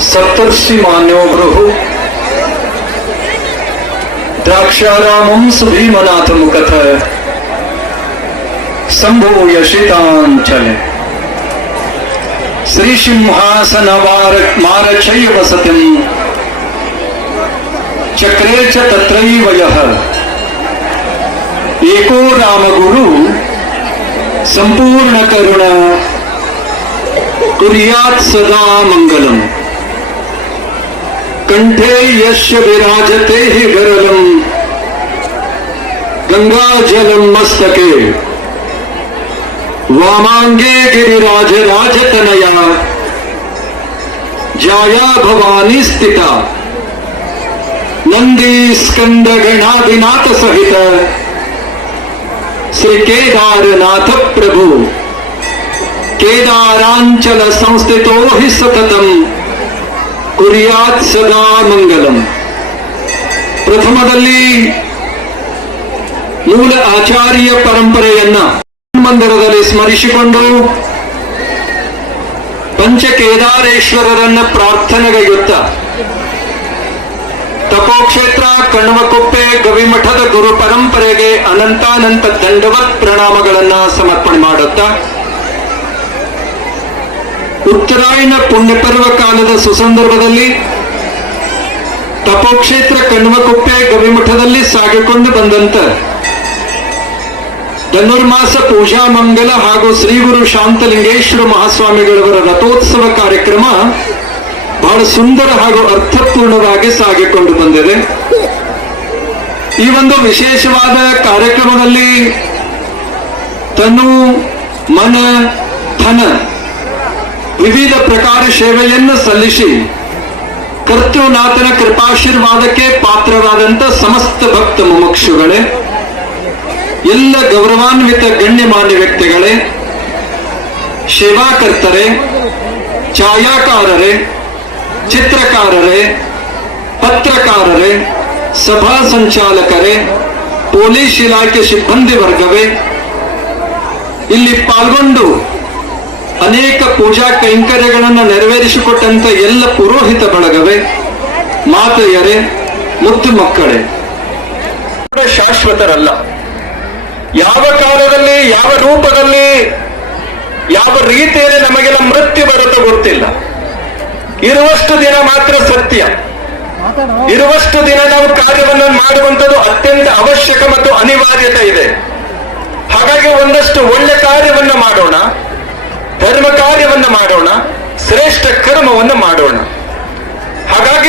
सप्तर्षि मान्यो भृहु द्राक्षारामं सुभीमनाथ मुकथ शंभो यशितांचले श्री सिंहासन मारचय वसतिं चक्रे च तत्रैव यः एको रामगुरु संपूर्ण करुणा कुर्यात् सदा मंगलम् कंठे यस्य विराजते हि गरलम् गंगाजलं मस्तके वामांगे गिरिराज राजतनया जाया भवानी स्थिता नंदी स्कंद गणाधिनाथ सहित श्री केदारनाथ प्रभु केदारांचल संस्थितो हि सततम कुर्यात् सदा मंगलम. ಪ್ರಥಮದಲ್ಲಿ ಮೂಲ ಆಚಾರ್ಯ ಪರಂಪರೆಯನ್ನ ಮಂದಿರದಲ್ಲಿ ಸ್ಮರಿಸಿಕೊಂಡು ಪಂಚಕೇದಾರೇಶ್ವರರನ್ನ ಪ್ರಾರ್ಥನೆಗೈಯುತ್ತ ತಪೋಕ್ಷೇತ್ರ ಕಣ್ವಕೊಪ್ಪೆ ಗವಿಮಠದ ಗುರು ಪರಂಪರೆಗೆ ಅನಂತಾನಂತ ದಂಡವತ್ ಪ್ರಣಾಮಗಳನ್ನ ಸಮರ್ಪಣೆ ಮಾಡುತ್ತಾ ಉತ್ತರಾಯಣ ಪುಣ್ಯಪರ್ವ ಕಾಲದ ಸುಸಂದರ್ಭದಲ್ಲಿ ತಪೋಕ್ಷೇತ್ರ ಕಣ್ವಕೊಪ್ಪೆ ಗವಿಮಠದಲ್ಲಿ ಸಾಗಿಕೊಂಡು ಬಂದಂತ ಧನುರ್ಮಾಸ ಪೂಜಾ ಮಂಗಲ ಹಾಗೂ ಶ್ರೀ ಗುರು ಶಾಂತಲಿಂಗೇಶ್ವರ ಮಹಾಸ್ವಾಮಿಗಳವರ ರಥೋತ್ಸವ ಕಾರ್ಯಕ್ರಮ ಬಹಳ ಸುಂದರ ಹಾಗೂ ಅರ್ಥಪೂರ್ಣವಾಗಿ ಸಾಗಿಕೊಂಡು ಬಂದಿದೆ. ಈ ಒಂದು ವಿಶೇಷವಾದ ಕಾರ್ಯಕ್ರಮದಲ್ಲಿ ತನು ಮನ ಧನ ವಿವಿಧ ಪ್ರಕಾರ ಸೇವೆಯನ್ನು ಸಲ್ಲಿಸಿ ಕರ್ತೃನಾಥನ ಕೃಪಾಶೀರ್ವಾದಕ್ಕೆ ಪಾತ್ರರಾದಂತ ಸಮಸ್ತ ಭಕ್ತ ಮುಮುಕ್ಷುಗಳೇ, ಎಲ್ಲ ಗೌರವಾನ್ವಿತ ಗಣ್ಯಮಾನ್ಯ ವ್ಯಕ್ತಿಗಳೇ, ಸೇವಾಕರ್ತರೇ, ಛಾಯಾಕಾರರೇ, ಚಿತ್ರಕಾರರೇ, ಪತ್ರಕಾರರೇ, ಸಭಾ ಸಂಚಾಲಕರೇ, ಪೊಲೀಸ್ ಇಲಾಖೆ ಸಿಬ್ಬಂದಿ ವರ್ಗವೇ, ಇಲ್ಲಿ ಪಾಲ್ಗೊಂಡು ಅನೇಕ ಪೂಜಾ ಕೈಂಕರ್ಯಗಳನ್ನು ನೆರವೇರಿಸಿಕೊಟ್ಟಂತ ಎಲ್ಲ ಪುರೋಹಿತ ಬಳಗವೇ, ಮಾತೆಯರೇ, ಮುದ್ದು ಮಕ್ಕಳೇ, ಶಾಶ್ವತರಲ್ಲ. ಯಾವ ಕಾಲದಲ್ಲಿ, ಯಾವ ರೂಪದಲ್ಲಿ, ಯಾವ ರೀತಿಯಲ್ಲಿ ನಮಗೆಲ್ಲ ಮೃತ್ಯು ಬರುತ್ತೋ ಗೊತ್ತಿಲ್ಲ. ಇರುವಷ್ಟು ದಿನ ಮಾತ್ರ ಸತ್ಯ. ಇರುವಷ್ಟು ದಿನ ನಾವು ಕಾರ್ಯವನ್ನು ಮಾಡುವಂಥದ್ದು ಅತ್ಯಂತ ಅವಶ್ಯಕ ಮತ್ತು ಅನಿವಾರ್ಯತೆ ಇದೆ. ಹಾಗಾಗಿ ಒಂದಷ್ಟು ಒಳ್ಳೆ ಕಾರ್ಯವನ್ನ ಮಾಡೋಣ, ಧರ್ಮ ಕಾರ್ಯವನ್ನ ಮಾಡೋಣ, ಶ್ರೇಷ್ಠ ಕರ್ಮವನ್ನು